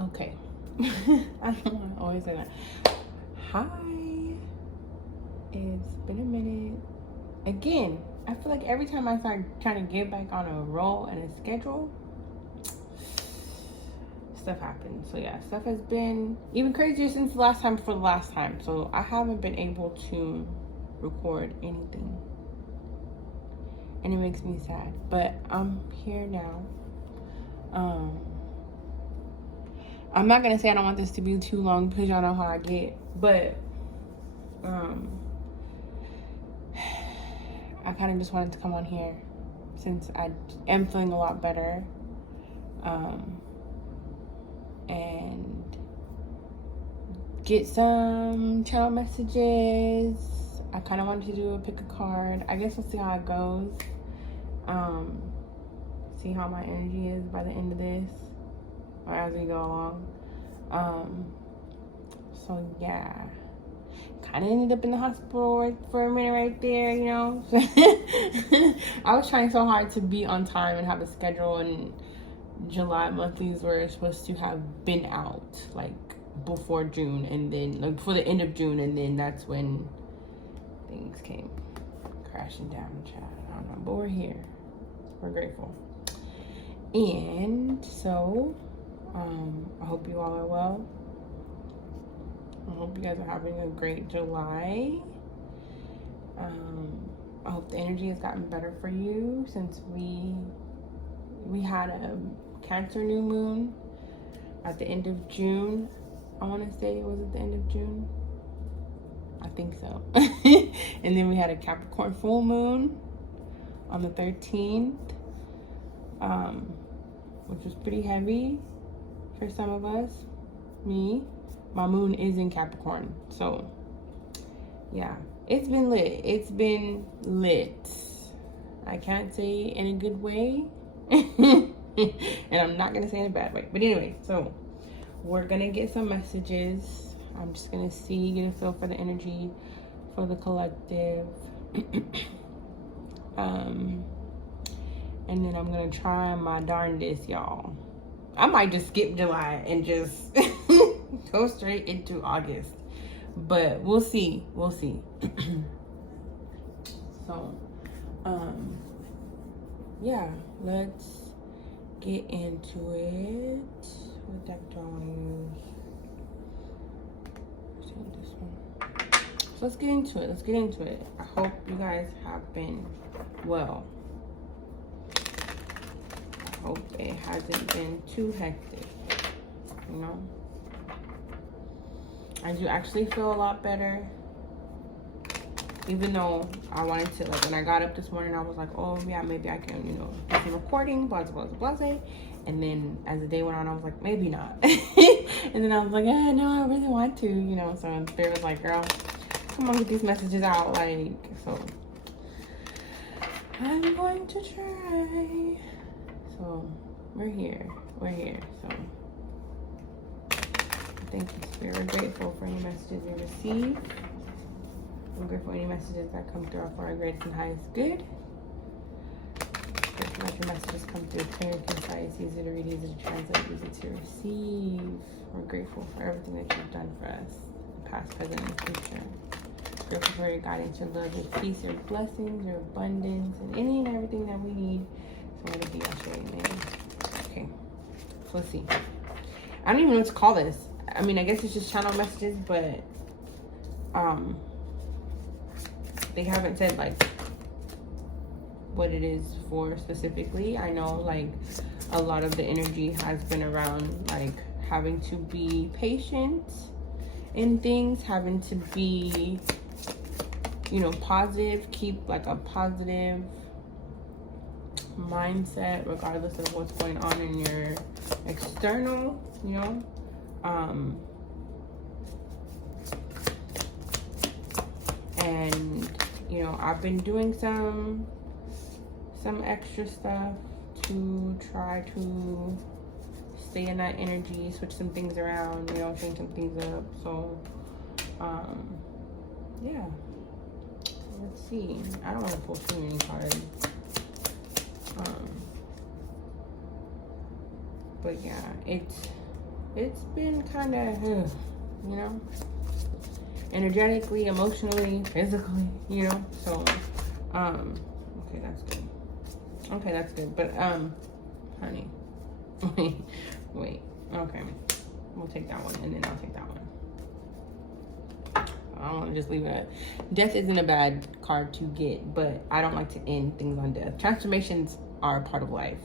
Okay. I don't know, I always say that. Hi. It's been a minute. Again, I feel like every time I start trying to get back on a roll and a schedule, stuff happens. So yeah, stuff has been even crazier since the last time. So I haven't been able to record anything. And it makes me sad. But I'm here now. I'm not gonna say I don't want this to be too long because y'all know how I get, but I kind of just wanted to come on here since I am feeling a lot better, and get some channel messages. I kind of wanted to do a pick a card. I guess we'll see how it goes. See how my energy is by the end of this, or as we go along. So yeah, kind of ended up in the hospital for a minute right there, you know. I was trying so hard to be on time and have a schedule, and July monthlies were supposed to have been out like before June, and then like before the end of June, and then that's when things came crashing down, child. I don't know, but we're here. We're grateful. And so I hope you all are well. I hope you guys are having a great July. I hope the energy has gotten better for you since we had a Cancer new moon at the end of June. I want to say, was it the end of June? I think so. And then we had a Capricorn full moon on the 13th, which was pretty heavy for some of us. Me, my moon is in Capricorn, so yeah, it's been lit. It's been lit. I can't say in a good way, and I'm not gonna say in a bad way. But anyway, so we're gonna get some messages. I'm just gonna get a feel for the energy for the collective. And then I'm gonna try my darndest, y'all. I might just skip July and just go straight into August, but we'll see. So yeah, let's get into it. What deck do I want to use? This one. So let's get into it. I hope you guys have been well. I hope it hasn't been too hectic, you know. I do actually feel a lot better, even though I wanted to, like, when I got up this morning, I was like, oh yeah, maybe I can, you know, do some recording, blah blah blah blah. And then as the day went on, I was like, maybe not. And then I was like, no, I really want to, you know. So Spirit was like, girl, come on, get these messages out, like. So I'm going to try. So we're here. So thank you, Spirit. We're grateful for any messages we receive. I'm grateful for any messages that come through for our greatest and highest good. Grateful that your messages come through clear, concise, easy to read, easy to translate, easy to receive. We're grateful for everything that you've done for us, past, present, and future. Grateful for your guidance, your love, your peace, your blessings, your abundance, and any and everything that we need. So let it be our share, amen. Okay, so let's see. I don't even know what to call this. I mean, I guess it's just channel messages, but they haven't said like what it is for specifically. I know like a lot of the energy has been around like having to be patient in things, having to be, you know, positive, keep like a positive mindset regardless of what's going on in your external, you know. And you know, I've been doing some extra stuff to try to stay in that energy, switch some things around, you know, change some things up. So yeah, let's see. I don't want to pull too many cards, but yeah, it's been kind of, you know, energetically, emotionally, physically, you know. So, okay, that's good. Okay, that's good. But, honey, wait. Okay, we'll take that one, and then I'll take that one. I don't want to just leave it at death. Isn't a bad card to get, but I don't like to end things on death. Transformations are a part of life.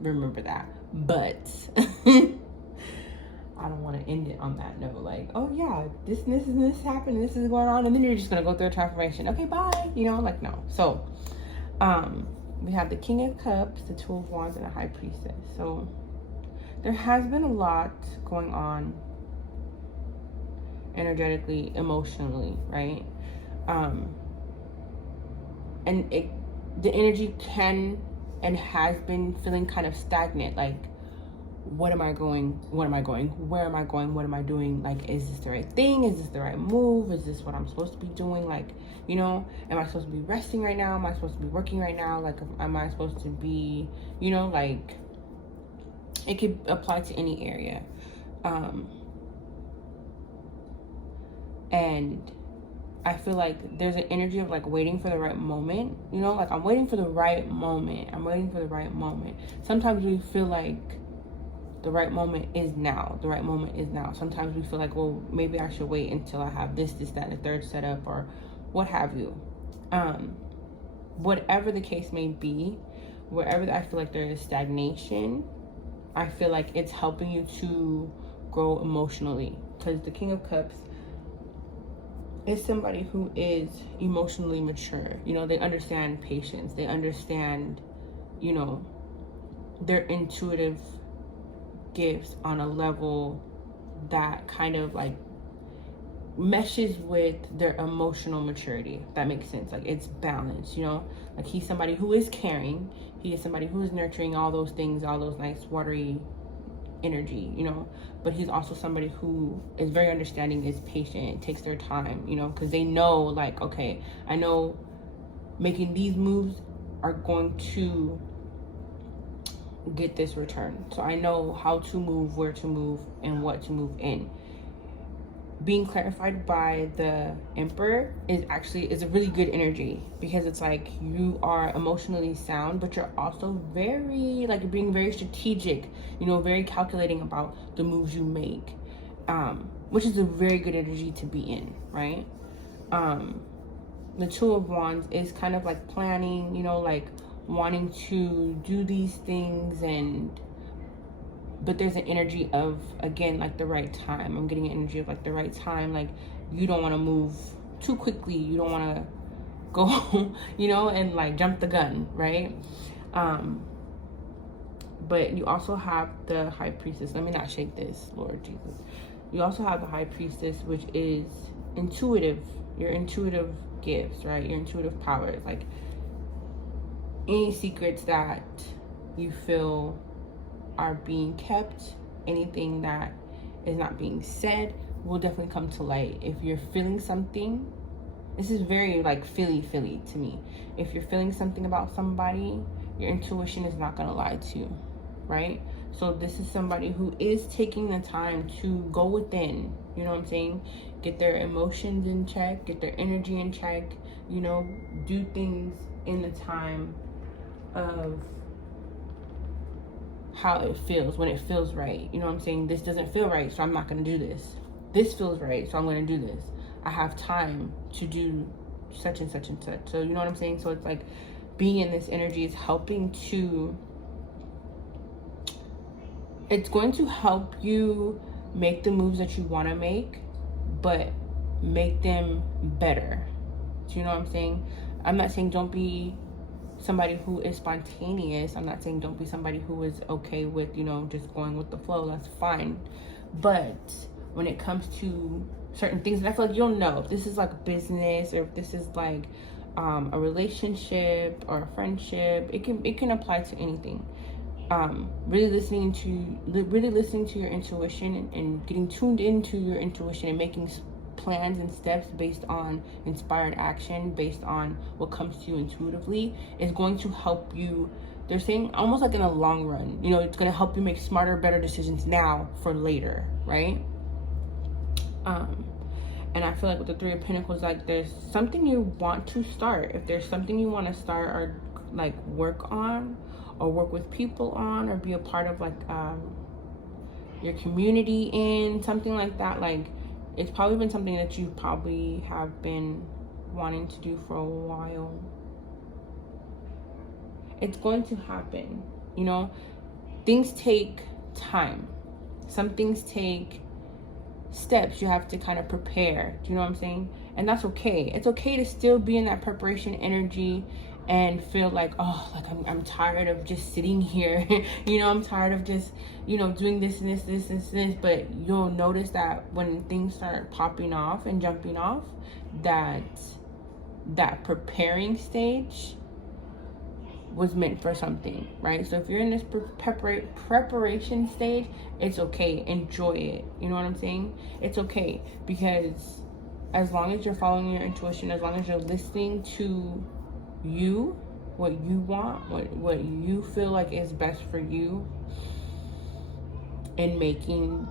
Remember that. But I don't want to end it on that note. Like, oh yeah, this happened, this is going on, and then you're just gonna go through a transformation. Okay, bye. You know, like no. So, we have the King of Cups, the Two of Wands, and the High Priestess. So there has been a lot going on energetically, emotionally, right? And the energy can and has been feeling kind of stagnant. Like, what am I going? Where am I going? What am I doing? Like, is this the right thing? Is this the right move? Is this what I'm supposed to be doing? Like, you know, am I supposed to be resting right now? Am I supposed to be working right now? Like, am I supposed to be, you know, like, it could apply to any area. And I feel like there's an energy of like waiting for the right moment, you know, like I'm waiting for the right moment. Sometimes we feel like the right moment is now. Sometimes we feel like, well, maybe I should wait until I have this, that, and the third set up, or what have you. Whatever the case may be, wherever I feel like there is stagnation, I feel like it's helping you to grow emotionally, because the King of Cups is somebody who is emotionally mature. You know, they understand patience. They understand, you know, their intuitive gifts on a level that kind of like meshes with their emotional maturity. If that makes sense. Like, it's balanced, you know. Like, he's somebody who is caring. He is somebody who is nurturing, all those things, all those nice watery energy, you know. But he's also somebody who is very understanding, is patient, takes their time, you know, because they know, like, okay, I know making these moves are going to get this return. So I know how to move, where to move, and what to move in. Being clarified by the Emperor is a really good energy, because it's like you are emotionally sound, but you're also very, like, you're being very strategic, you know, very calculating about the moves you make, which is a very good energy to be in, right? The Two of Wands is kind of like planning, you know, like wanting to do these things, but there's an energy of, again, like the right time. I'm getting an energy of like the right time. Like, you don't want to move too quickly. You don't want to go, you know, and like jump the gun, right? But you also have the High Priestess. Let me not shake this, Lord Jesus. You also have the High Priestess, which is intuitive. Your intuitive gifts, right? Your intuitive powers. Like, any secrets that you feel are being kept, anything that is not being said, will definitely come to light. If you're feeling something, this is very like feely to me. If you're feeling something about somebody, your intuition is not gonna lie to you, right? So this is somebody who is taking the time to go within, you know what I'm saying? Get their emotions in check, get their energy in check, you know, do things in the time of how it feels, when it feels right. You know what I'm saying? This doesn't feel right, so I'm not going to do this. This feels right, so I'm going to do this. I have time to do such and such and such. So, you know what I'm saying? So it's like being in this energy is helping to, it's going to help you make the moves that you want to make, but make them better. Do you know what I'm saying? I'm not saying don't be somebody who is spontaneous. I'm not saying don't be somebody who is okay with, you know, just going with the flow. That's fine. But when it comes to certain things, and I feel like you'll know if this is like business, or if this is like a relationship or a friendship, it can apply to anything. Really listening to your intuition, and getting tuned into your intuition, and making plans and steps based on inspired action, based on what comes to you intuitively, is going to help you they're saying almost like in a long run, you know, it's going to help you make smarter, better decisions now for later, right? And I feel like with the Three of Pentacles, like there's something you want to start. If there's something you want to start or like work on or work with people on or be a part of like your community in, something like that, like it's probably been something that you probably have been wanting to do for a while. It's going to happen, you know. Things take time. Some things take steps. You have to kind of prepare. Do you know what I'm saying? And that's okay. It's okay to still be in that preparation energy and feel like, oh, like I'm tired of just sitting here. You know, I'm tired of just, you know, doing this and this. But you'll notice that when things start popping off and jumping off, that preparing stage was meant for something, right? So if you're in this preparation stage, it's okay. Enjoy it. You know what I'm saying? It's okay, because as long as you're following your intuition, as long as you're listening to you, what you want, what you feel like is best for you, and making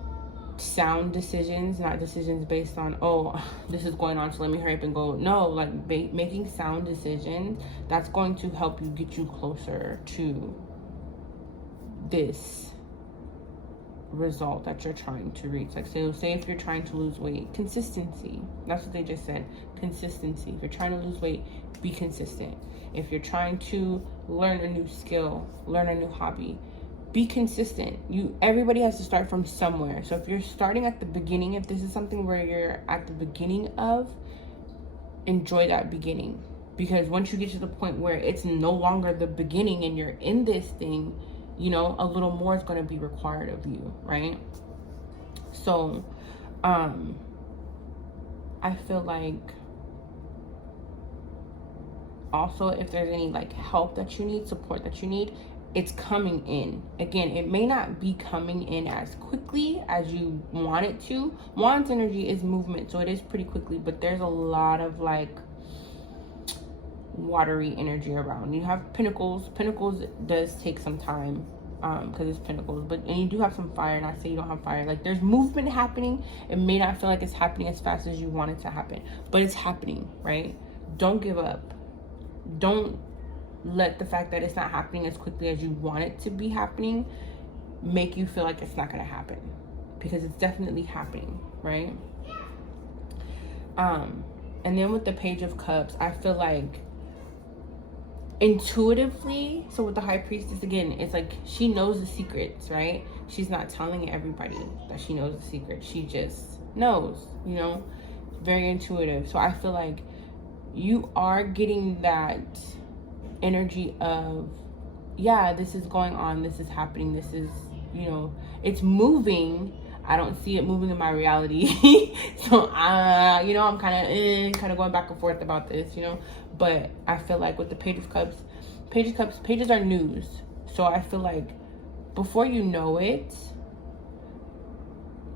sound decisions, not decisions based on, oh, this is going on, so let me hurry up and go. No, like making sound decisions, that's going to help you get you closer to this result that you're trying to reach. Like, so say if you're trying to lose weight, consistency. That's what they just said. Consistency. If you're trying to lose weight, be consistent. If you're trying to learn a new skill, learn a new hobby, be consistent. Everybody has to start from somewhere. So if you're starting at the beginning, if this is something where you're at the beginning of, enjoy that beginning. Because once you get to the point where it's no longer the beginning and you're in this thing, you know, a little more is going to be required of you, right? So I feel like also if there's any like help that you need, support that you need, it's coming in. Again, it may not be coming in as quickly as you want it to. Wand's energy is movement, so it is pretty quickly, but there's a lot of like watery energy around. You have Pentacles. Pentacles does take some time because it's Pentacles, and you do have some fire. Not say you don't have fire. Like there's movement happening. It may not feel like it's happening as fast as you want it to happen, but it's happening, right? Don't give up. Don't let the fact that it's not happening as quickly as you want it to be happening make you feel like it's not going to happen, because it's definitely happening, right? And then with the Page of Cups, I feel like intuitively, so with the High Priestess, again, it's like she knows the secrets, right? She's not telling everybody that she knows the secret. She just knows, you know, very intuitive. So I feel like you are getting that energy of, yeah, this is going on, this is happening, this is, you know, it's moving. I don't see it moving in my reality. So you know, I'm kind of going back and forth about this, you know. But I feel like with the Page of Cups, pages are news. So I feel like before you know it,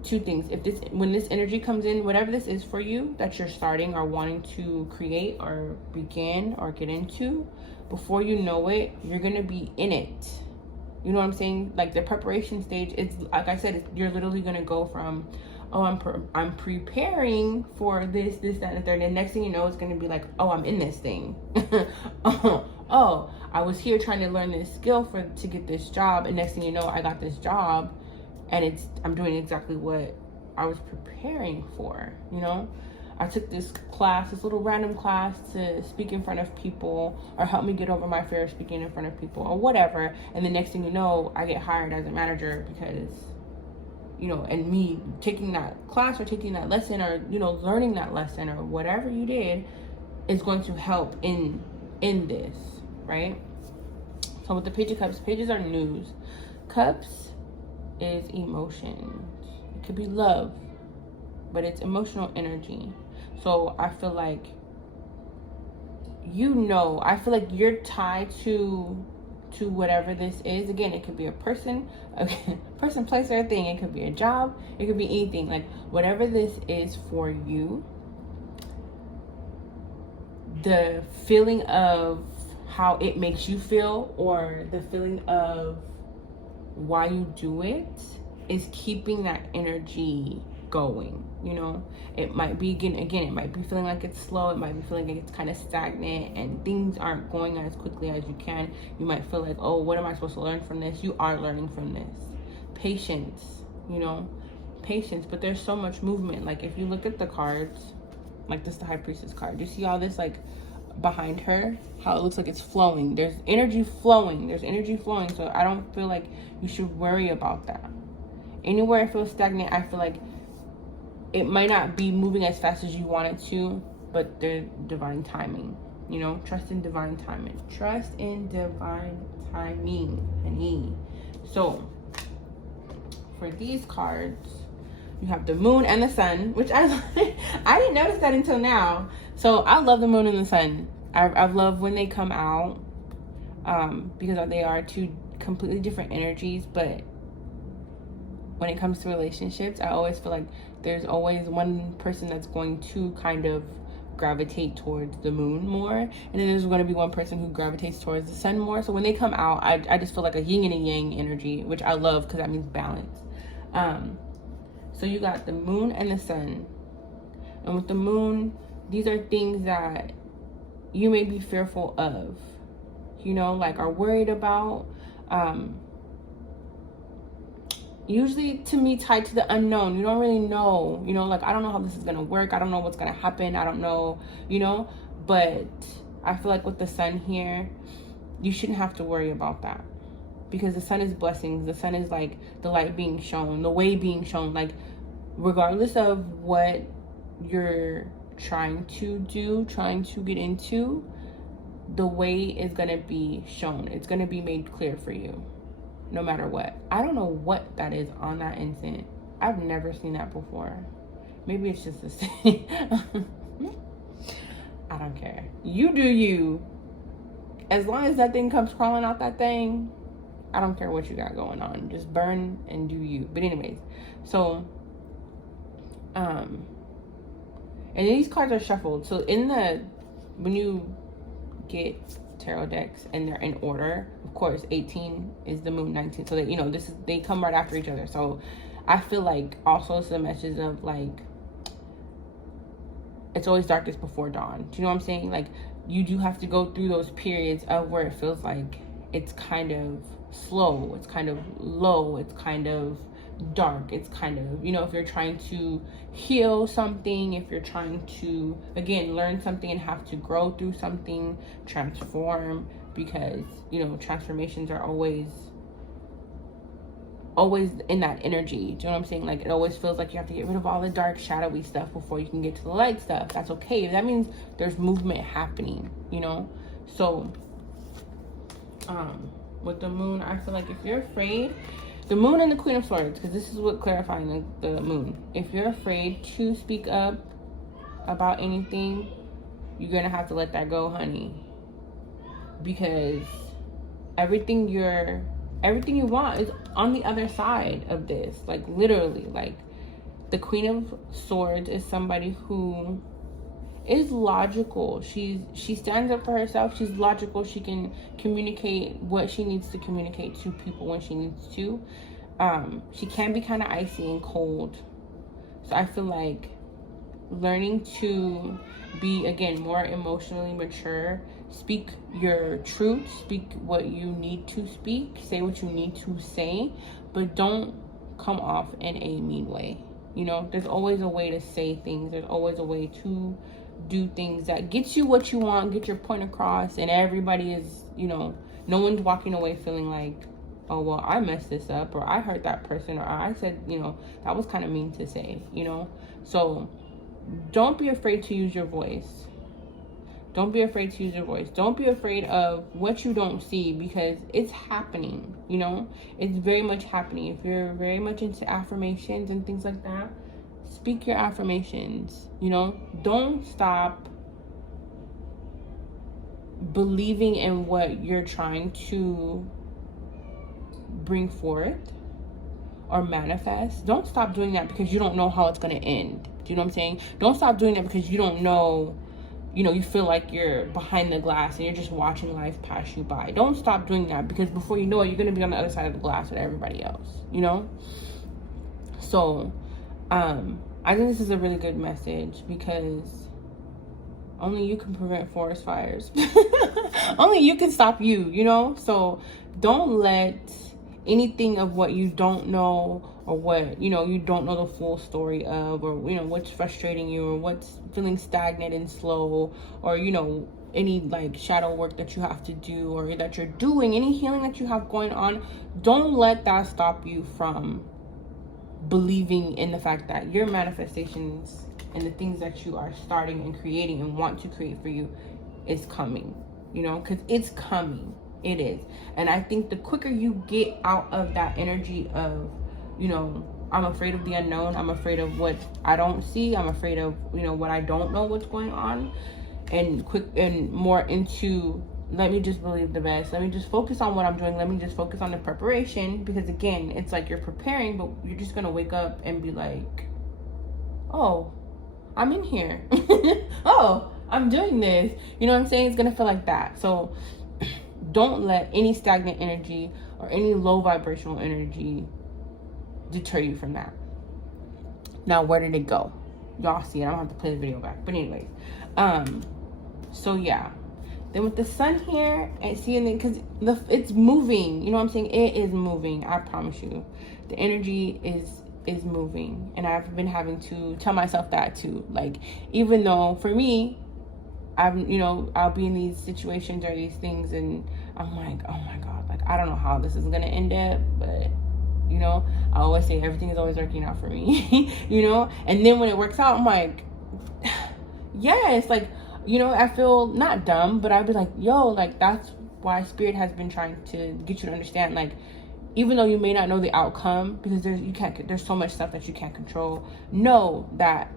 two things. When this energy comes in, whatever this is for you that you're starting or wanting to create or begin or get into, before you know it, you're gonna be in it. You know what I'm saying? Like the preparation stage, it's like I said, you're literally gonna go from, oh, I'm preparing for this, that, and the third. And next thing you know, it's gonna be like, oh, I'm in this thing. Oh, I was here trying to learn this skill to get this job, and next thing you know, I got this job, and I'm doing exactly what I was preparing for. You know, I took this little random class to speak in front of people, or help me get over my fear of speaking in front of people, or whatever. And the next thing you know, I get hired as a manager because, you know, and me taking that class or taking that lesson or, you know, learning that lesson or whatever you did is going to help in this, right? So with the Page of Cups, pages are news. Cups is emotions. It could be love, but it's emotional energy. So I feel like, you know, I feel like you're tied to whatever this is. Again, it could be a person, place, or a thing. It could be a job. It could be anything. Like whatever this is for you, the feeling of how it makes you feel, or the feeling of why you do it is keeping that energy going. You know, it might be again, it might be feeling like it's slow, it might be feeling like it's kind of stagnant and things aren't going as quickly as you can. You might feel like, oh, what am I supposed to learn from this? You are learning from this. Patience, you know, patience. But there's so much movement. Like if you look at the cards, like this, the High Priestess card, you see all this like behind her, how it looks like it's flowing. There's energy flowing. So I don't feel like you should worry about that. Anywhere it feels stagnant, I feel like it might not be moving as fast as you want it to, but there's divine timing. You know, trust in divine timing. Trust in divine timing, honey. So for these cards, you have the moon and the sun, which I didn't notice that until now. So I love the moon and the sun. I love when they come out, because they are two completely different energies. But when it comes to relationships, I always feel like there's always one person that's going to kind of gravitate towards the moon more, and then there's going to be one person who gravitates towards the sun more. So when they come out, I just feel like a yin and a yang energy, which I love because that means balance. So you got the moon and the sun. And with the moon, these are things that you may be fearful of, you know, like are worried about. Usually to me tied to the unknown. You don't really know, you know, like I don't know how this is going to work. I don't know what's going to happen. I don't know, you know, but I feel like with the sun here, you shouldn't have to worry about that, because the sun is blessings. The sun is like the light being shown, the way being shown. Like regardless of what you're trying to do, trying to get into, the way is going to be shown. It's going to be made clear for you no matter what. I don't know what that is on that incense. I've never seen that before. Maybe it's just the same. I don't care. You do you. As long as that thing comes crawling out that thing, I don't care what you got going on. Just burn and do you. But anyways, so and these cards are shuffled. So when you get tarot decks and they're in order, of course 18 is the moon, 19, so that, you know, they come right after each other. So I feel like also it's a message of like, it's always darkest before dawn. Do you know what I'm saying? Like you do have to go through those periods of where it feels like it's kind of slow, it's kind of low, it's kind of dark, it's kind of, you know, if you're trying to heal something, if you're trying to again learn something and have to grow through something, transform, because, you know, transformations are always in that energy. Do you know what I'm saying? Like it always feels like you have to get rid of all the dark shadowy stuff before you can get to the light stuff. That's okay. That means there's movement happening, you know. So with the moon, I feel like if you're afraid, the moon and the Queen of Swords, because this is what clarifying the moon. If you're afraid to speak up about anything, you're going to have to let that go, honey. Because everything you want is on the other side of this. Like literally, like the Queen of Swords is somebody who is logical. She stands up for herself. She's logical. She can communicate what she needs to communicate to people when she needs to. She can be kind of icy and cold. So I feel like learning to be, again, more emotionally mature, speak your truth, speak what you need to speak, say what you need to say, but don't come off in a mean way. You know, there's always a way to say things. There's always a way to do things that gets you what you want, get your point across, and everybody is, you know, no one's walking away feeling like, oh, well, I messed this up, or I hurt that person, or I said, you know, that was kind of mean to say, you know. So don't be afraid to use your voice. Don't be afraid to use your voice. Don't be afraid of what you don't see, because it's happening, you know. It's very much happening. If you're very much into affirmations and things like that, speak your affirmations, you know. Don't stop believing in what you're trying to bring forth or manifest. Don't stop doing that because you don't know how it's going to end. Do you know what I'm saying? Don't stop doing that because you don't know you know, you feel like you're behind the glass and you're just watching life pass you by. Don't stop doing that, because before you know it, you're going to be on the other side of the glass with everybody else, you know? So, I think this is a really good message, because only you can prevent forest fires. Only you can stop you, you know? So don't let anything of what you don't know, or what, you know, you don't know the full story of, or, you know, what's frustrating you, or what's feeling stagnant and slow, or, you know, any like shadow work that you have to do, or that you're doing, any healing that you have going on, don't let that stop you from believing in the fact that your manifestations and the things that you are starting and creating and want to create for you is coming, you know, because it's coming. It is. And I think the quicker you get out of that energy of, you know, I'm afraid of the unknown, I'm afraid of what I don't see, I'm afraid of, you know, what I don't know what's going on, and more into, let me just believe the best, let me just focus on what I'm doing, let me just focus on the preparation. Because again, it's like you're preparing, but you're just gonna wake up and be like, oh, I'm in here. Oh, I'm doing this, you know what I'm saying? It's gonna feel like that. So don't let any stagnant energy or any low vibrational energy deter you from that. Now, where did it go? Y'all see it. I don't have to play the video back. But anyways, so yeah. Then with the sun here, and seeing it, because it's moving. You know what I'm saying? It is moving. I promise you. The energy is moving. And I've been having to tell myself that too. Like, even though for me, you know, I'll be in these situations or these things, and I'm like, oh my God, like, I don't know how this is going to end up, but, you know, I always say everything is always working out for me, you know? And then when it works out, I'm like, yes, like, you know, I feel not dumb, but I'd be like, yo, like, that's why Spirit has been trying to get you to understand, like, even though you may not know the outcome, because there's so much stuff that you can't control, know that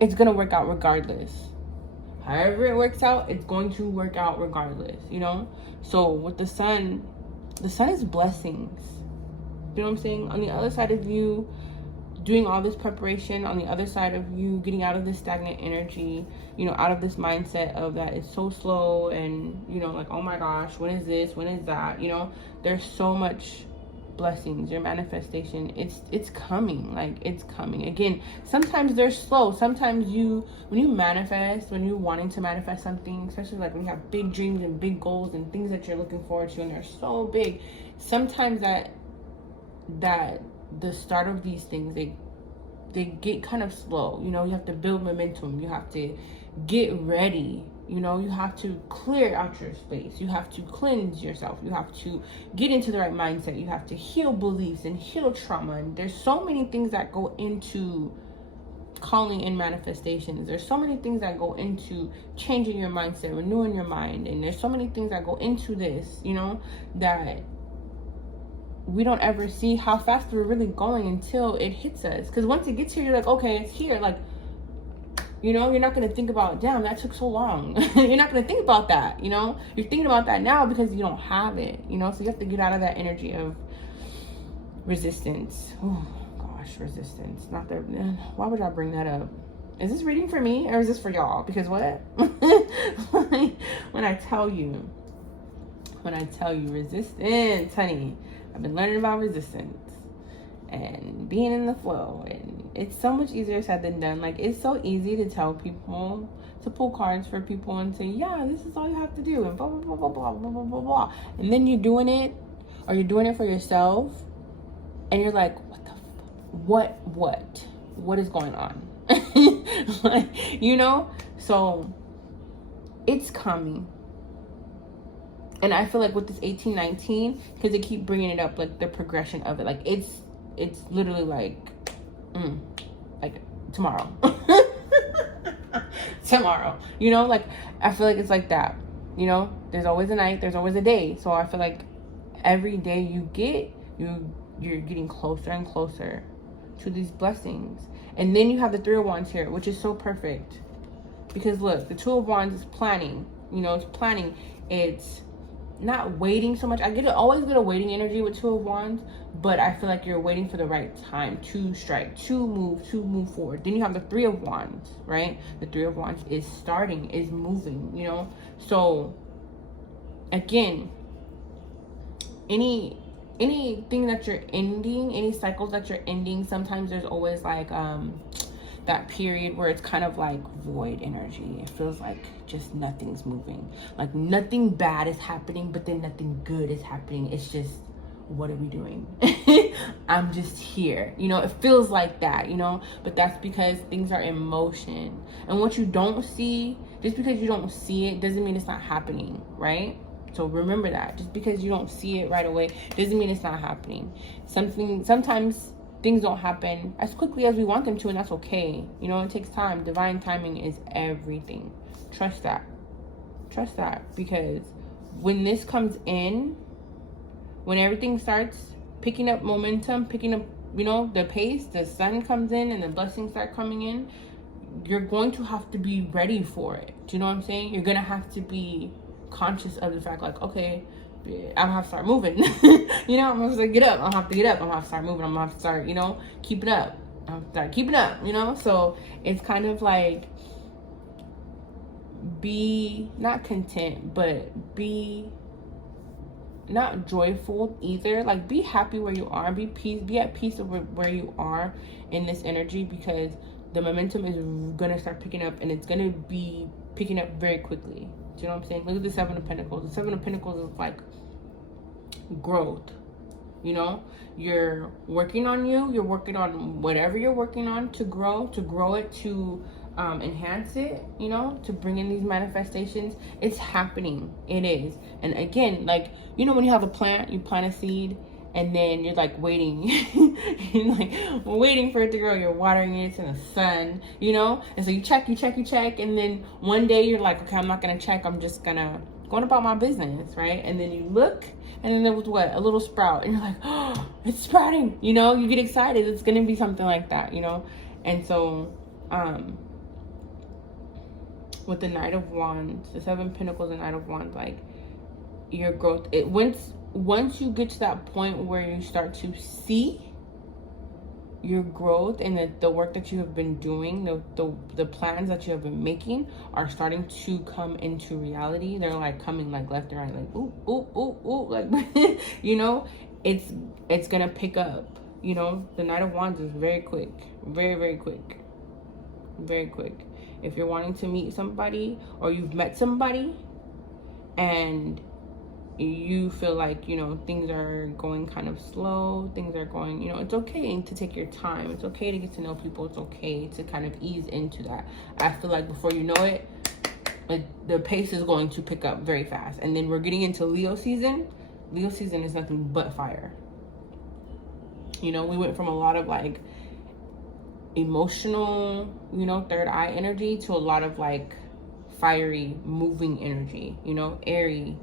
it's going to work out regardless. However it works out, it's going to work out regardless, you know? So with the sun is blessings. You know what I'm saying? On the other side of you doing all this preparation, on the other side of you getting out of this stagnant energy, you know, out of this mindset of that it's so slow, and, you know, like, oh my gosh, when is this? When is that? You know, there's so much blessings, your manifestation, it's coming. Like, it's coming. Again, sometimes they're slow. Sometimes when you manifest, when you're wanting to manifest something, especially like when you have big dreams and big goals and things that you're looking forward to, and they're so big, sometimes that the start of these things, they get kind of slow. You know, you have to build momentum, you have to get ready, you know, you have to clear out your space, you have to cleanse yourself, you have to get into the right mindset, you have to heal beliefs and heal trauma. And there's so many things that go into calling in manifestations. There's so many things that go into changing your mindset, renewing your mind, and there's so many things that go into this, you know, that we don't ever see how fast we're really going until it hits us. Because once it gets here, you're like, okay, it's here. Like, you know, you're not going to think about, damn, that took so long. You're not going to think about that, you know? You're thinking about that now because you don't have it, you know? So you have to get out of that energy of resistance. Oh, gosh, resistance. Not that, why would I bring that up? Is this reading for me or is this for y'all? Because what? When I tell you resistance, honey, I've been learning about resistance and being in the flow, and it's so much easier said than done. Like, it's so easy to tell people, to pull cards for people and say, yeah, this is all you have to do, and blah, blah, blah, blah, blah, blah, blah, blah, blah. And then you're doing it, or you're doing it for yourself, and you're like, what is going on? Like, you know? So it's coming. And I feel like with this 1819, because they keep bringing it up, like the progression of it, like it's literally like tomorrow. Tomorrow, you know, like I feel like it's like that, you know, there's always a night, there's always a day. So I feel like every day you're getting closer and closer to these blessings. And then you have the Three of Wands here, which is so perfect, because look, the Two of Wands is planning, you know, it's planning, it's not waiting so much. Always get a waiting energy with Two of Wands, but I feel like you're waiting for the right time to strike, to move forward. Then you have the Three of Wands, right? The Three of Wands is starting, is moving, you know? So again, anything that you're ending, any cycles that you're ending, sometimes there's always like that period where it's kind of like void energy. It feels like just nothing's moving, like nothing bad is happening, but then nothing good is happening. It's just, what are we doing? I'm just here, you know? It feels like that, you know? But that's because things are in motion, and what you don't see, just because you don't see it doesn't mean it's not happening, right? So remember that. Just because you don't see it right away doesn't mean it's not happening. Sometimes things don't happen as quickly as we want them to, and that's okay. You know, it takes time. Divine timing is everything. Trust that. Trust that. Because when this comes in, when everything starts picking up momentum, picking up, you know, the pace, the sun comes in and the blessings start coming in, you're going to have to be ready for it. Do you know what I'm saying? You're going to have to be conscious of the fact, like, okay, I'm gonna have to start moving. You know, I'm gonna have to get up. I'm gonna have to get up. I'm gonna have to start moving. I'm gonna have to start, you know, keep it up. I'm gonna start keeping up, you know? So it's kind of like, be not content, but be not joyful either. Like, be happy where you are. Be at peace of where you are in this energy, because the momentum is gonna start picking up, and it's gonna be picking up very quickly. Do you know what I'm saying? Look at the Seven of Pentacles. The Seven of Pentacles is like growth. You know, you're working on you. You're working on whatever you're working on to grow it, to enhance it, you know, to bring in these manifestations. It's happening. It is. And again, like, you know, when you have a plant, you plant a seed, and then you're like waiting. You're like waiting for it to grow. You're watering it, it's in the sun, you know? And so you check, and then one day you're like, okay, I'm not gonna check, I'm just gonna go about my business, right? And then you look, and then there was what? A little sprout, and you're like, oh, it's sprouting, you know? You get excited. It's gonna be something like that, you know? And so with the Knight of Wands, the Seven of Pentacles and Knight of Wands, like, your growth, once you get to that point where you start to see your growth, and the work that you have been doing, the plans that you have been making are starting to come into reality. They're like coming like left and right, like ooh, ooh, ooh, ooh, like you know, it's gonna pick up. You know, the Knight of Wands is very quick, very, very quick, very quick. If you're wanting to meet somebody, or you've met somebody and you feel like, you know, things are going kind of slow, things are going, you know, it's okay to take your time. It's okay to get to know people. It's okay to kind of ease into that. I feel like before you know it, the pace is going to pick up very fast. And then we're getting into Leo season. Leo season is nothing but fire. You know, we went from a lot of like emotional, you know, third eye energy to a lot of like fiery, moving energy, you know, airy,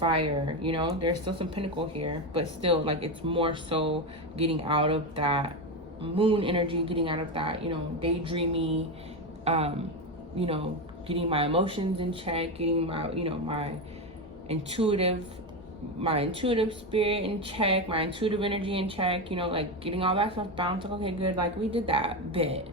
fire, you know. There's still some pentacle here, but still, like, it's more so getting out of that moon energy, getting out of that, you know, daydreamy, you know, getting my emotions in check, getting my, you know, my intuitive spirit in check, my intuitive energy in check, you know, like getting all that stuff balanced. Like, okay, good, like we did that bit.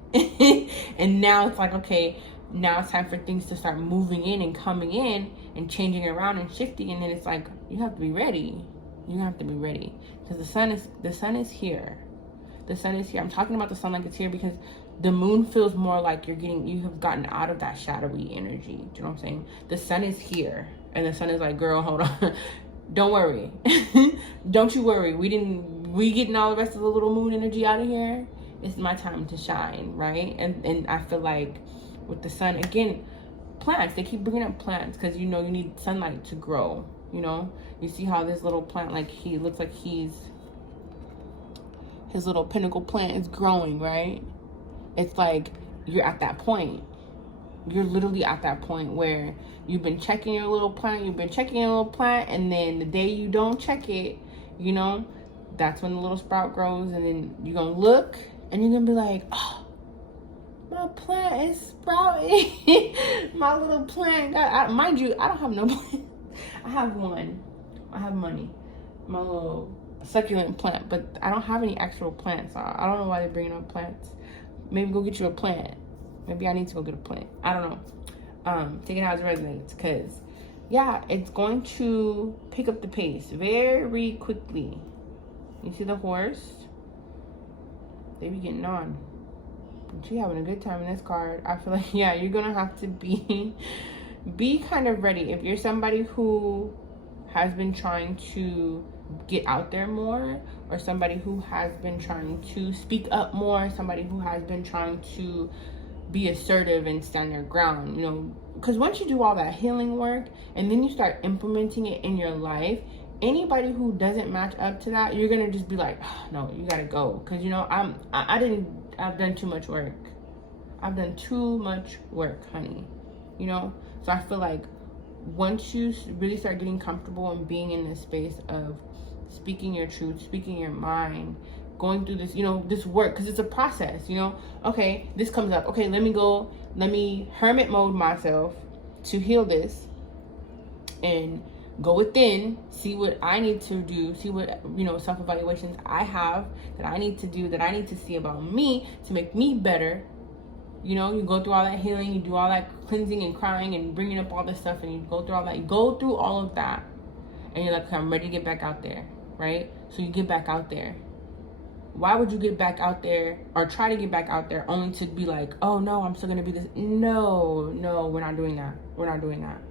And now it's like, okay, now it's time for things to start moving in and coming in and changing around and shifting. And then it's like, you have to be ready. You have to be ready, because the sun is here. The sun is here. I'm talking about the sun like it's here because the moon feels more like you have gotten out of that shadowy energy. Do you know what I'm saying? The sun is here, and the sun is like, girl, hold on. Don't worry. Don't you worry. We getting all the rest of the little moon energy out of here. It's my time to shine, right? And I feel like with the sun, again, plants, they keep bringing up plants because, you know, you need sunlight to grow, you know? You see how this little plant, like, he looks like his little pinnacle plant is growing, right? It's like you're at that point. You're literally at that point where you've been checking your little plant, and then the day you don't check it, you know, that's when the little sprout grows, and then you're gonna look and you're gonna be like, oh, my plant is sprouting. My little plant mind you, I don't have no plant. I have one, I have money. My little succulent plant, but I don't have any actual plants. I don't know why they're bringing up plants. Maybe go get you a plant. Maybe I need to go get a plant. I don't know. Take it how it resonates, because yeah, it's going to pick up the pace very quickly. You see the horse? They be getting on. She having a good time in this card. I feel like, yeah, you're gonna have to be kind of ready. If you're somebody who has been trying to get out there more, or somebody who has been trying to speak up more, somebody who has been trying to be assertive and stand their ground, you know, because once you do all that healing work and then you start implementing it in your life, anybody who doesn't match up to that, you're gonna just be like, oh, no, you gotta go. Because, you know, I've done too much work. I've done too much work, honey, you know. So I feel like once you really start getting comfortable and being in this space of speaking your truth, speaking your mind, going through this, you know, this work, because it's a process, you know. Okay, this comes up. Okay, let me hermit mode myself to heal this and go within, see what I need to do, see what, you know, self-evaluations I have that I need to do, that I need to see about me to make me better. You know, you go through all that healing, you do all that cleansing and crying and bringing up all this stuff, and you go through all that. You go through all of that, and you're like, okay, I'm ready to get back out there, right? So you get back out there. Why would you get back out there or try to get back out there only to be like, oh no, I'm still gonna be this? No, we're not doing that. We're not doing that.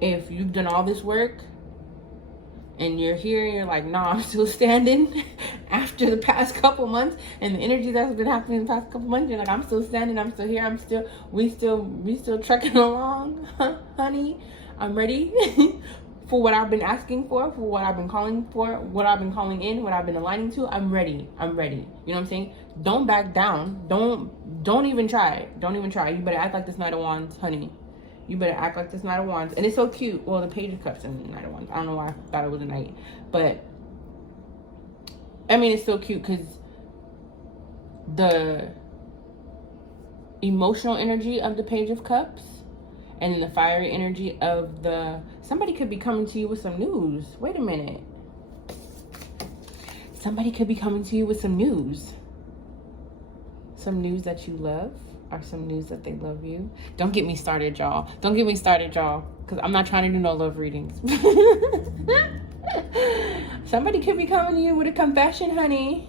If you've done all this work and you're here and you're like, nah, I'm still standing after the past couple months and the energy that's been happening the past couple months, you're like, I'm still standing, I'm still here, we still trucking along, honey. I'm ready for what I've been asking for what I've been calling for, what I've been calling in, what I've been aligning to. I'm ready. You know what I'm saying? Don't back down. Don't even try. Don't even try. You better act like this Knight of Wands, honey. You better act like this Knight of Wands. And it's so cute. Well, the Page of Cups and the Knight of Wands. I don't know why I thought it was a knight. But, I mean, it's so cute because the emotional energy of the Page of Cups and the fiery energy of the... Somebody could be coming to you with some news. Wait a minute. Somebody could be coming to you with some news. Some news that you love. Or some news that they love you. Don't get me started, y'all. Don't get me started, y'all. Because I'm not trying to do no love readings. Somebody could be coming to you with a confession, honey.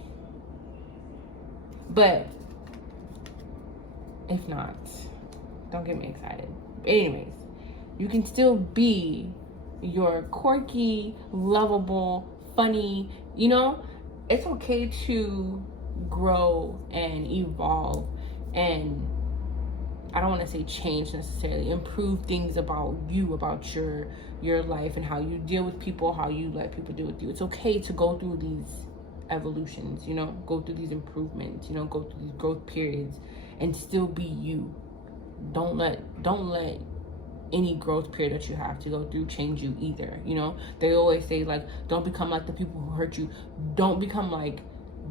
But if not, don't get me excited. Anyways, you can still be your quirky, lovable, funny, you know? It's okay to grow and evolve and I don't want to say change necessarily, improve things about you, about your life and how you deal with people, how you let people deal with you. It's okay to go through these evolutions, you know, go through these improvements, you know, go through these growth periods and still be you. Don't let any growth period that you have to go through change you either, you know? They always say, like, don't become like the people who hurt you. Don't become like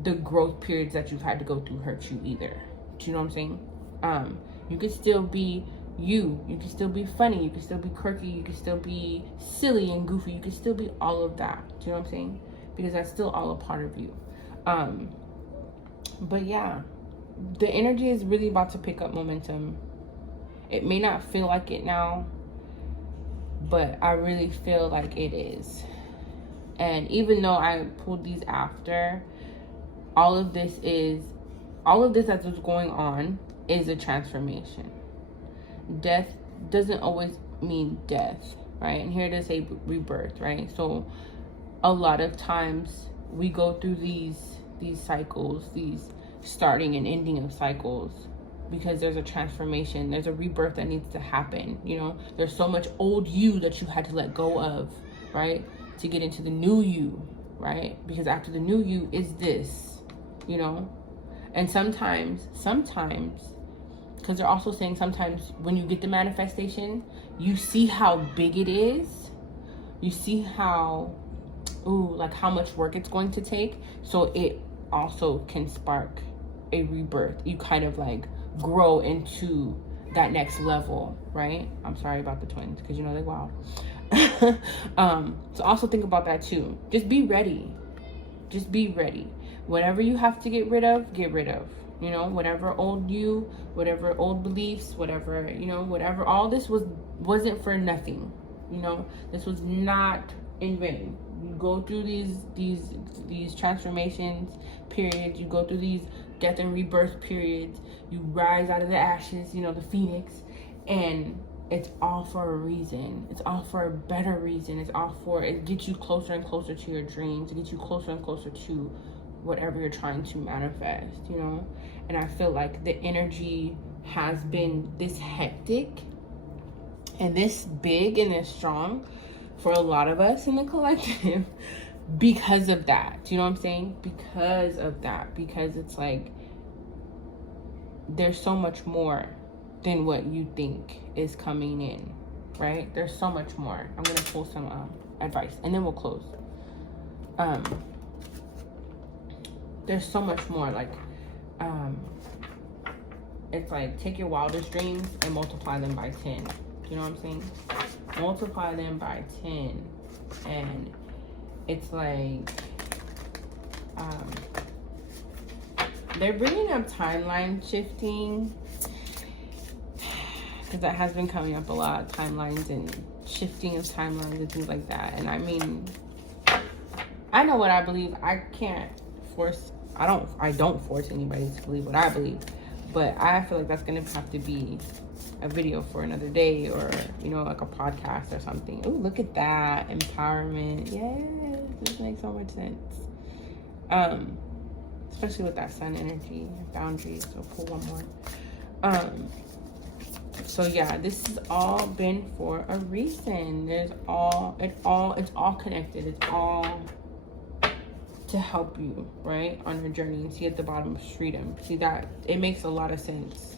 the growth periods that you've had to go through hurt you either. Do you know what I'm saying? You can still be you. You can still be funny. You can still be quirky. You can still be silly and goofy. You can still be all of that. Do you know what I'm saying? Because that's still all a part of you. But yeah, the energy is really about to pick up momentum. It may not feel like it now, but I really feel like it is. And even though I pulled these after, all of this that's what's going on is a transformation. Death doesn't always mean death, right? And here it is, a rebirth, right? So a lot of times we go through these cycles, these starting and ending of cycles, because there's a transformation, there's a rebirth that needs to happen. You know, there's so much old you that you had to let go of, right, to get into the new you, right? Because after the new you is this, you know. And sometimes, because they're also saying sometimes when you get the manifestation, you see how big it is. You see how, like how much work it's going to take. So it also can spark a rebirth. You kind of like grow into that next level, right? I'm sorry about the twins because you know they're wild. So also think about that too. Just be ready. Just be ready. Whatever you have to get rid of, get rid of. You know, whatever old you, whatever old beliefs, whatever, you know, whatever, all this wasn't for nothing. You know, this was not in vain. You go through these transformations periods, you go through these death and rebirth periods, you rise out of the ashes, you know, the phoenix, and it's all for a reason. It's all for a better reason. It's all for, it gets you closer and closer to your dreams. It gets you closer and closer to whatever you're trying to manifest, you know? And I feel like the energy has been this hectic and this big and this strong for a lot of us in the collective because of that. You know what I'm saying? Because of that. Because it's like, there's so much more than what you think is coming in, right? There's so much more. I'm gonna pull some advice and then we'll close. There's so much more, like, it's like, take your wildest dreams and multiply them by 10. You know what I'm saying? Multiply them by 10. And it's like, they're bringing up timeline shifting, because that has been coming up a lot, timelines and shifting of timelines and things like that. And I mean, I know what I believe. I can't force, I don't force anybody to believe what I believe, but I feel like that's gonna have to be a video for another day, or, you know, like a podcast or something. Ooh, look at that, empowerment. Yes, this makes so much sense. Especially with that sun energy, boundaries. So pull one more. So yeah, this has all been for a reason. It's all connected. It's all to help you, right, on your journey. And see at the bottom, freedom. See that? It makes a lot of sense.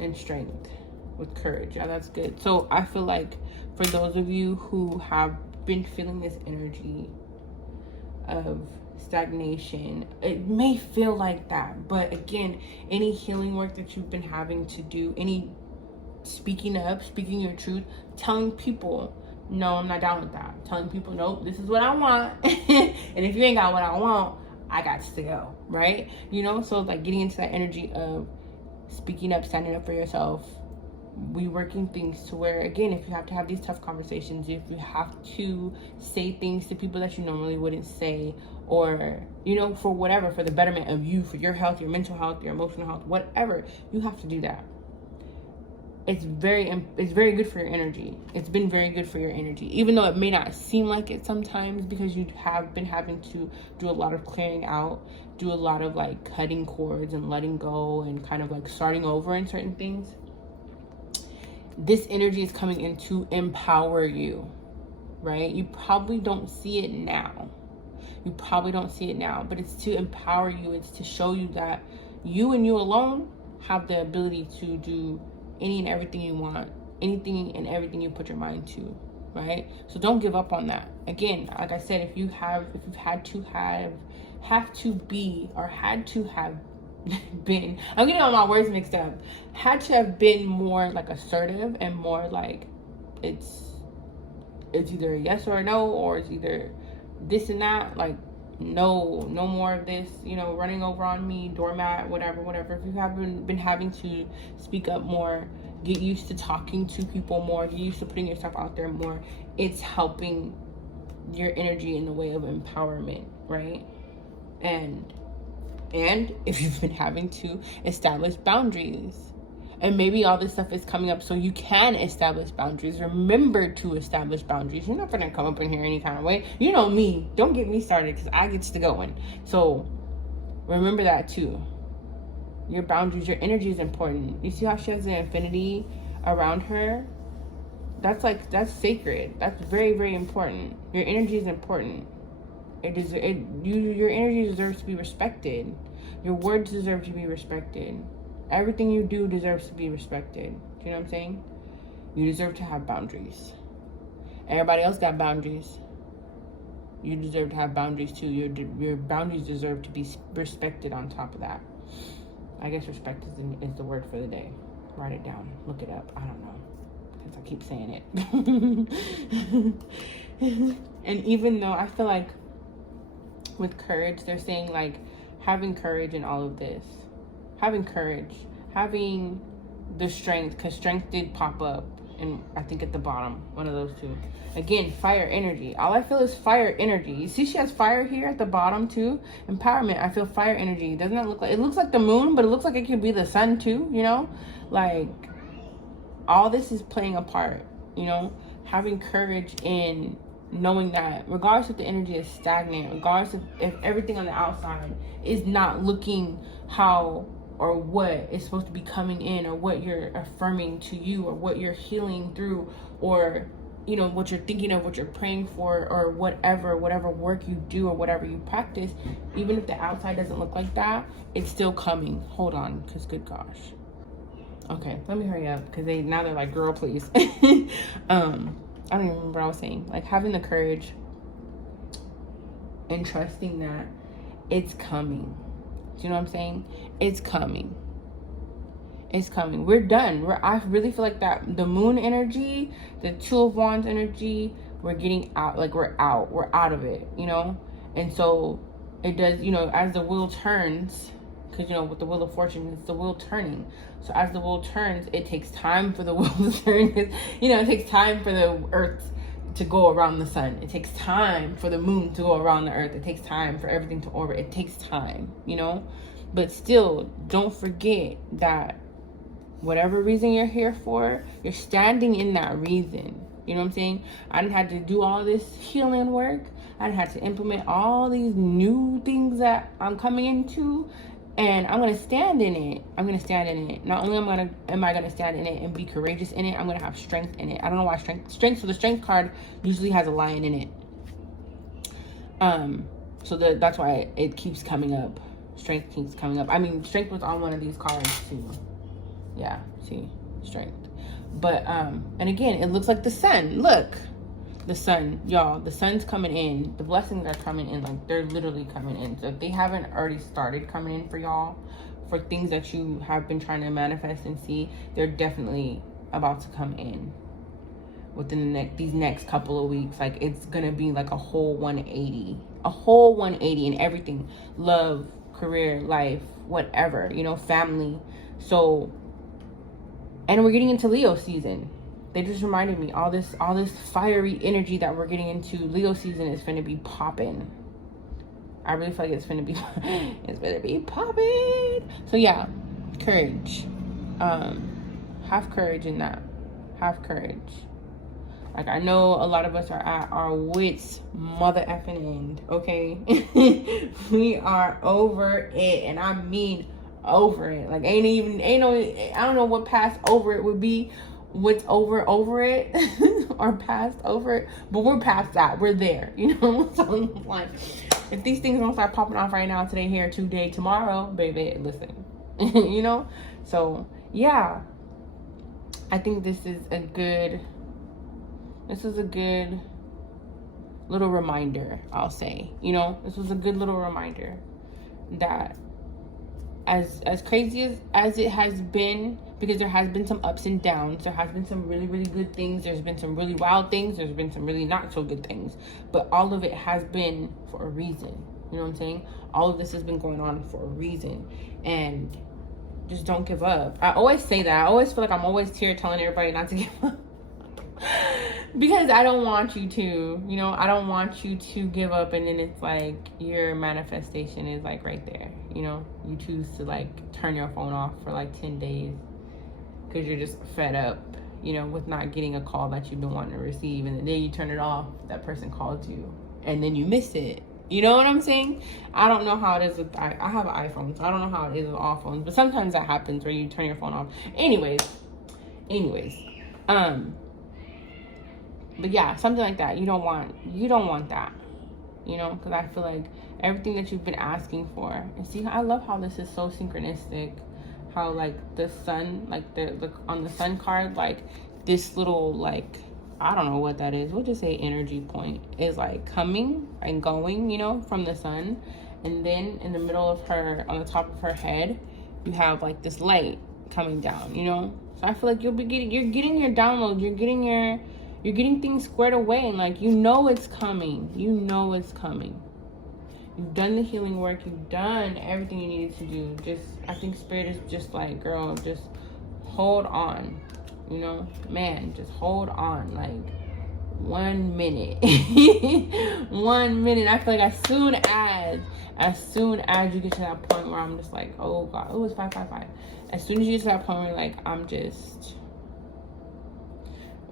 And strength with courage. Yeah, that's good. So I feel like for those of you who have been feeling this energy of stagnation, it may feel like that, but again, any healing work that you've been having to do, any speaking up, speaking your truth, telling people, no, I'm not down with that, telling people, nope, this is what I want, and if you ain't got what I want, I got to go, right? You know, so like getting into that energy of speaking up, standing up for yourself, reworking things to where, again, if you have to have these tough conversations, if you have to say things to people that you normally wouldn't say, or, you know, for whatever, for the betterment of you, for your health, your mental health, your emotional health, whatever, you have to do that. It's very good for your energy. It's been very good for your energy, even though it may not seem like it sometimes, because you have been having to do a lot of clearing out, do a lot of like cutting cords and letting go and kind of like starting over in certain things. This energy is coming in to empower you, right? You probably don't see it now. But it's to empower you. It's to show you that you and you alone have the ability to do any and everything you want, anything and everything you put your mind to, right? So don't give up on that. Again, like I said, if you've had to have been, I'm getting all my words mixed up, had to have been more like assertive and more like it's either a yes or a no, or it's either this and that, like no more of this, you know, running over on me, doormat, whatever. If you haven't been having to speak up more, get used to talking to people more, get used to putting yourself out there more, it's helping your energy in the way of empowerment, right? And if you've been having to establish boundaries, and maybe all this stuff is coming up so you can establish boundaries, remember to establish boundaries. You're not going to come up in here any kind of way. You know me. Don't get me started, because I gets to going. So remember that too. Your boundaries, your energy is important. You see how she has an infinity around her? That's sacred. That's very, very important. Your energy is important. Your energy deserves to be respected. Your words deserve to be respected. Everything you do deserves to be respected. You know what I'm saying? You deserve to have boundaries. Everybody else got boundaries. You deserve to have boundaries too. Your boundaries deserve to be respected on top of that. I guess respect is the word for the day. Write it down. Look it up. I don't know. because I keep saying it. And even though I feel like with courage, they're saying like having courage in all of this, having courage, having the strength, because strength did pop up, and I think at the bottom, one of those two. Again, fire energy. All I feel is fire energy. You see she has fire here at the bottom too. Empowerment, I feel fire energy. Doesn't that look like, it looks like the moon, but it looks like it could be the sun too, you know? Like, all this is playing a part, you know? Having courage in knowing that regardless if the energy is stagnant, regardless if everything on the outside is not looking how or what is supposed to be coming in, or what you're affirming to you, or what you're healing through, or you know, what you're thinking of, what you're praying for, or whatever work you do or whatever you practice, even if the outside doesn't look like that, it's still coming. Hold on, because good gosh. Okay, let me hurry up, because now they're like, girl, please. I don't even remember what I was saying. Like, having the courage and trusting that it's coming. Do you know what I'm saying? It's coming. It's coming. We're done. I really feel like that the moon energy, the Two of Wands energy, we're getting out. Like, we're out of it, you know? And so it does, you know, as the wheel turns, because, you know, with the Wheel of Fortune, it's the wheel turning. So as the wheel turns, it takes time for the wheel to turn. You know, it takes time for the earth to go around the sun. It takes time for the moon to go around the earth. It takes time for everything to orbit. It takes time, you know? But still, don't forget that whatever reason you're here for, you're standing in that reason. You know what I'm saying? I didn't have to do all this healing work. I didn't have to implement all these new things that I'm coming into. And I'm going to stand in it. I'm going to stand in it. Not only am I going to stand in it and be courageous in it, I'm going to have strength in it. I don't know why strength. So the strength card usually has a lion in it. So that's why it keeps coming up. Strength keeps coming up. I mean, strength was on one of these cards too. Yeah, see, strength. But, and again, it looks like the sun. Look, the sun, y'all, the sun's coming in. The blessings are coming in. Like, they're literally coming in. So if they haven't already started coming in for y'all, for things that you have been trying to manifest and see, they're definitely about to come in within these next couple of weeks. Like, it's gonna be like a whole 180 in everything. Love, career, life, whatever, you know, family. So, and we're getting into Leo season. They just reminded me, all this fiery energy that we're getting into, Leo season is finna be popping. I really feel like it's finna be popping. So yeah, courage. Have courage in that. Have courage. Like, I know a lot of us are at our wits mother effing end, okay? We are over it, and I mean over it. Like, ain't no, I don't know what past over it would be. What's over it or past over it, but we're past that. We're there, you know? So, like, if these things don't start popping off right now, today, here, today, tomorrow, baby, listen. You know? So, yeah. I think this is a good little reminder, I'll say. You know, this was a good little reminder that as crazy as it has been, because there has been some ups and downs, there has been some really, really good things, there's been some really wild things, there's been some really not so good things, but all of it has been for a reason. You know what I'm saying? All of this has been going on for a reason, and just don't give up. I always say that. I always feel like I'm always here telling everybody not to give up. Because I don't want you to, you know, I don't want you to give up and then it's like your manifestation is like right there, you know. You choose to like turn your phone off for like 10 days because you're just fed up, you know, with not getting a call that you've been wanting to receive, and the day you turn it off, that person called you and then you miss it. You know what I'm saying? I don't know how it is with, I have an iPhone, so I don't know how it is with all phones, but sometimes that happens where you turn your phone off. Anyways, but yeah, something like that. You don't want that, you know, because I feel like everything that you've been asking for, and see, I love how this is so synchronistic, how like the sun, like the on the sun card, like this little, like, I don't know what that is, we'll just say energy point is like coming and going, you know, from the sun. And then in the middle of her, on the top of her head, you have like this light coming down, you know? So I feel like you're getting your downloads, you're getting things squared away, and like, you know it's coming. You know it's coming. You've done the healing work, you've done everything you needed to do. Just, I think Spirit is just like, girl, just hold on, you know? Man, just hold on, like 1 minute. 1 minute. I feel like as soon as you get to that point where I'm just like, oh God, it was 555. As soon as you get to that point where like, I'm just,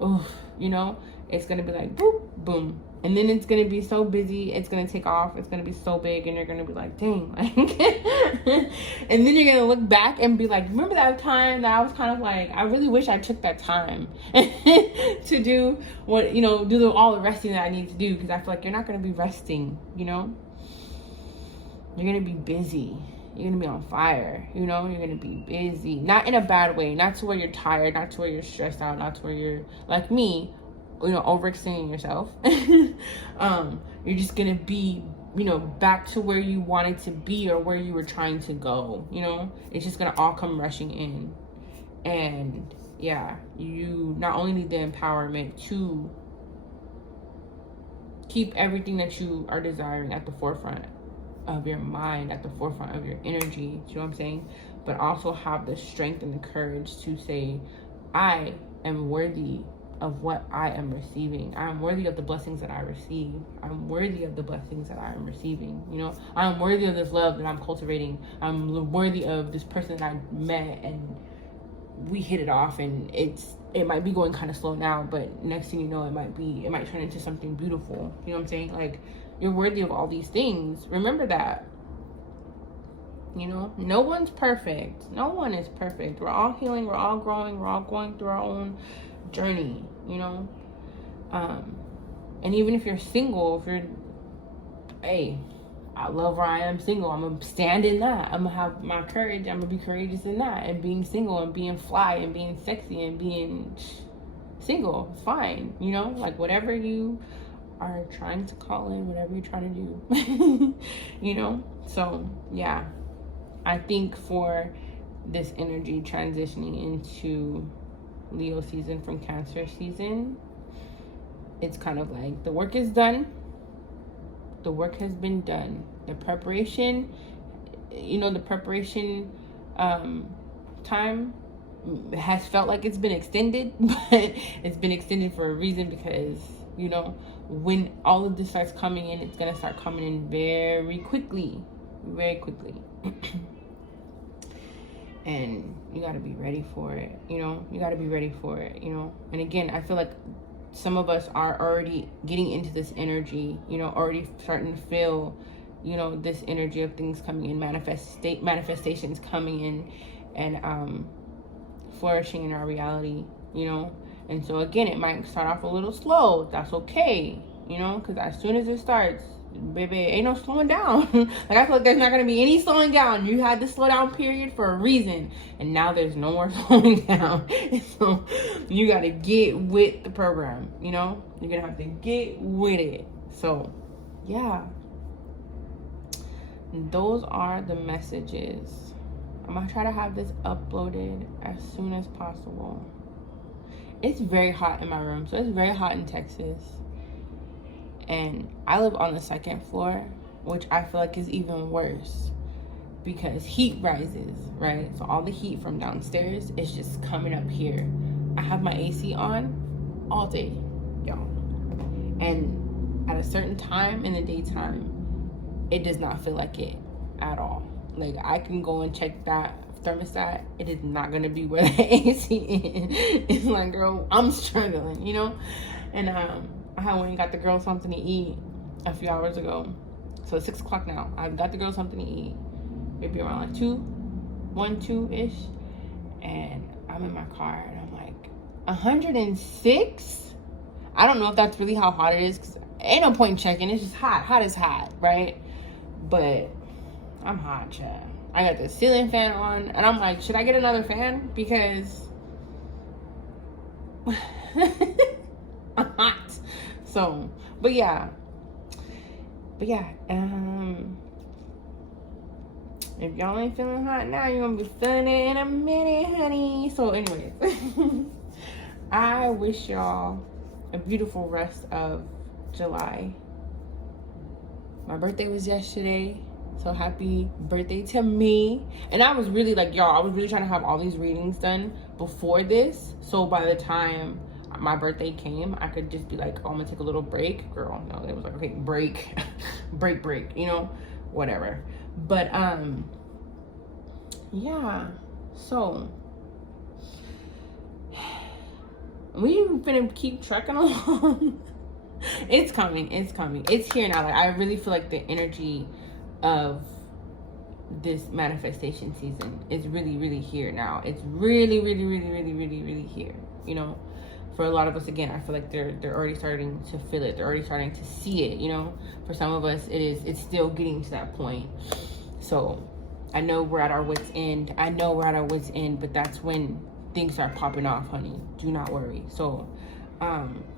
oof, you know, it's gonna be like boop, boom. And then it's gonna be so busy, it's gonna take off, it's gonna be so big, and you're gonna be like, dang, like and then you're gonna look back and be like, remember that time that I was kind of like, I really wish I took that time to do what, you know, do all the resting that I need to do, because I feel like you're not gonna be resting, you know? You're gonna be busy. You're gonna be on fire, you know? You're gonna be busy. Not in a bad way, not to where you're tired, not to where you're stressed out, not to where you're like me, you know, overextending yourself. You're just gonna be, you know, back to where you wanted to be or where you were trying to go, you know? It's just gonna all come rushing in. And yeah, you not only need the empowerment to keep everything that you are desiring at the forefront of your mind, at the forefront of your energy, you know what I'm saying? But also have the strength and the courage to say, I am worthy of what I am receiving. I am worthy of the blessings that I receive. I'm worthy of the blessings that I am receiving. You know, I'm worthy of this love that I'm cultivating. I'm worthy of this person that I met and we hit it off, and it might be going kind of slow now, but next thing you know, it might turn into something beautiful. You know what I'm saying? Like, you're worthy of all these things. Remember that. You know, no one's perfect. No one is perfect. We're all healing. We're all growing. We're all going through our own journey, you know? And even if you're single, hey, I love where I am single. I'm going to stand in that. I'm going to have my courage. I'm going to be courageous in that. And being single and being fly and being sexy and being single, it's fine. You know, like whatever you are trying to call in, whatever you're trying to do, you know? So, yeah. I think for this energy transitioning into Leo season from Cancer season, it's kind of like the work is done. The work has been done. The preparation, you know, time has felt like it's been extended, but it's been extended for a reason, because, you know, when all of this starts coming in, it's going to start coming in very quickly. And you got to be ready for it, you know? You got to be ready for it, you know? And again, I feel like some of us are already getting into this energy, you know, already starting to feel, you know, this energy of things coming in, manifestations coming in and flourishing in our reality, you know? And so again, it might start off a little slow. That's okay, you know? Because as soon as it starts, baby, ain't no slowing down. Like, I feel like there's not going to be any slowing down. You had the slow down period for a reason, and now there's no more slowing down. So you got to get with the program, you know? You're going to have to get with it. So yeah, those are the messages. I'm going to try to have this uploaded as soon as possible. It's very hot in my room, so it's very hot in Texas. And I live on the second floor, which I feel like is even worse because heat rises, right? So all the heat from downstairs is just coming up here. I have my AC on all day, y'all. And at a certain time in the daytime, it does not feel like it at all. Like, I can go and check that thermostat. It is not going to be where the AC is. It's like, girl, I'm struggling, you know? And I went and got the girls something to eat a few hours ago. So it's 6 o'clock now. I got the girls something to eat. Maybe around like 2-ish. And I'm in my car and I'm like, 106? I don't know if that's really how hot it is, because ain't no point in checking. It's just hot. Hot is hot, right? But I'm hot, Chad. I got the ceiling fan on. And I'm like, should I get another fan? Because I'm hot. So, but yeah, If y'all ain't feeling hot now, you're gonna be feeling it in a minute, honey. So anyways, I wish y'all a beautiful rest of July. My birthday was yesterday, so happy birthday to me. And I was really like, y'all, I was really trying to have all these readings done before this, so by the time my birthday came, I could just be like, oh, I'm gonna take a little break. Girl, no, it was like, okay, break break, you know, whatever. But yeah, so we finna keep trekking along. It's coming, it's here now. Like, I really feel like the energy of this manifestation season is really here now. It's really here, you know. For a lot of us, again, I feel like they're already starting to feel it. They're already starting to see it, you know. For some of us, it's still getting to that point. So I know we're at our wits' end. But that's when things start popping off, honey. Do not worry. So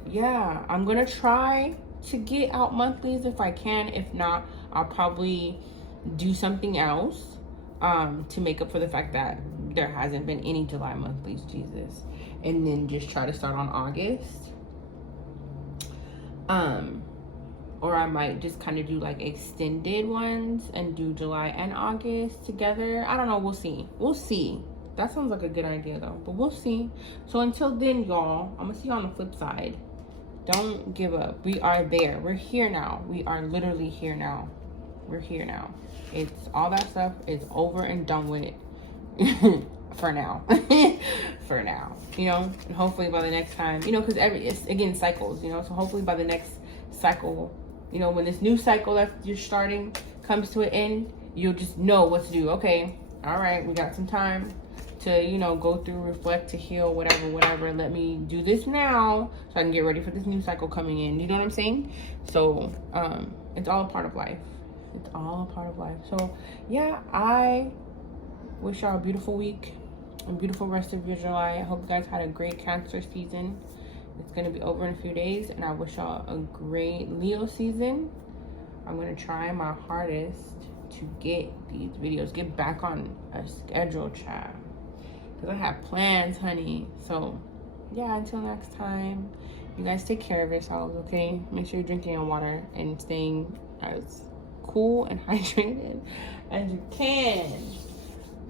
yeah, I'm gonna try to get out monthlies if I can. If not, I'll probably do something else to make up for the fact that there hasn't been any July monthlies. Jesus. And then just try to start on August. Or I might just kind of do like extended ones and do July and August together. I don't know. We'll see. That sounds like a good idea though, but we'll see. So until then, y'all, I'm gonna see you on the flip side. Don't give up. We are there. We're here now. We are literally here now. We're here now. It's all that stuff is over and done with. For now. For now, you know. And hopefully by the next time, you know, because it's again cycles, you know. So hopefully by the next cycle, you know, when this new cycle that you're starting comes to an end, you'll just know what to do. Okay, all right, we got some time to, you know, go through, reflect, to heal, whatever. Let me do this now so I can get ready for this new cycle coming in. You know what I'm saying? So it's all a part of life. It's all a part of life. So yeah, I wish y'all a beautiful week, a beautiful rest of your July. I hope you guys had a great Cancer season. It's gonna be over in a few days, and I wish y'all a great Leo season. I'm gonna try my hardest to get these videos, get back on a schedule, child, because I have plans, honey. So yeah, until next time, you guys take care of yourselves, okay? Make sure you're drinking your water and staying as cool and hydrated as you can.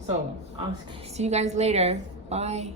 So I'll see you guys later. Bye.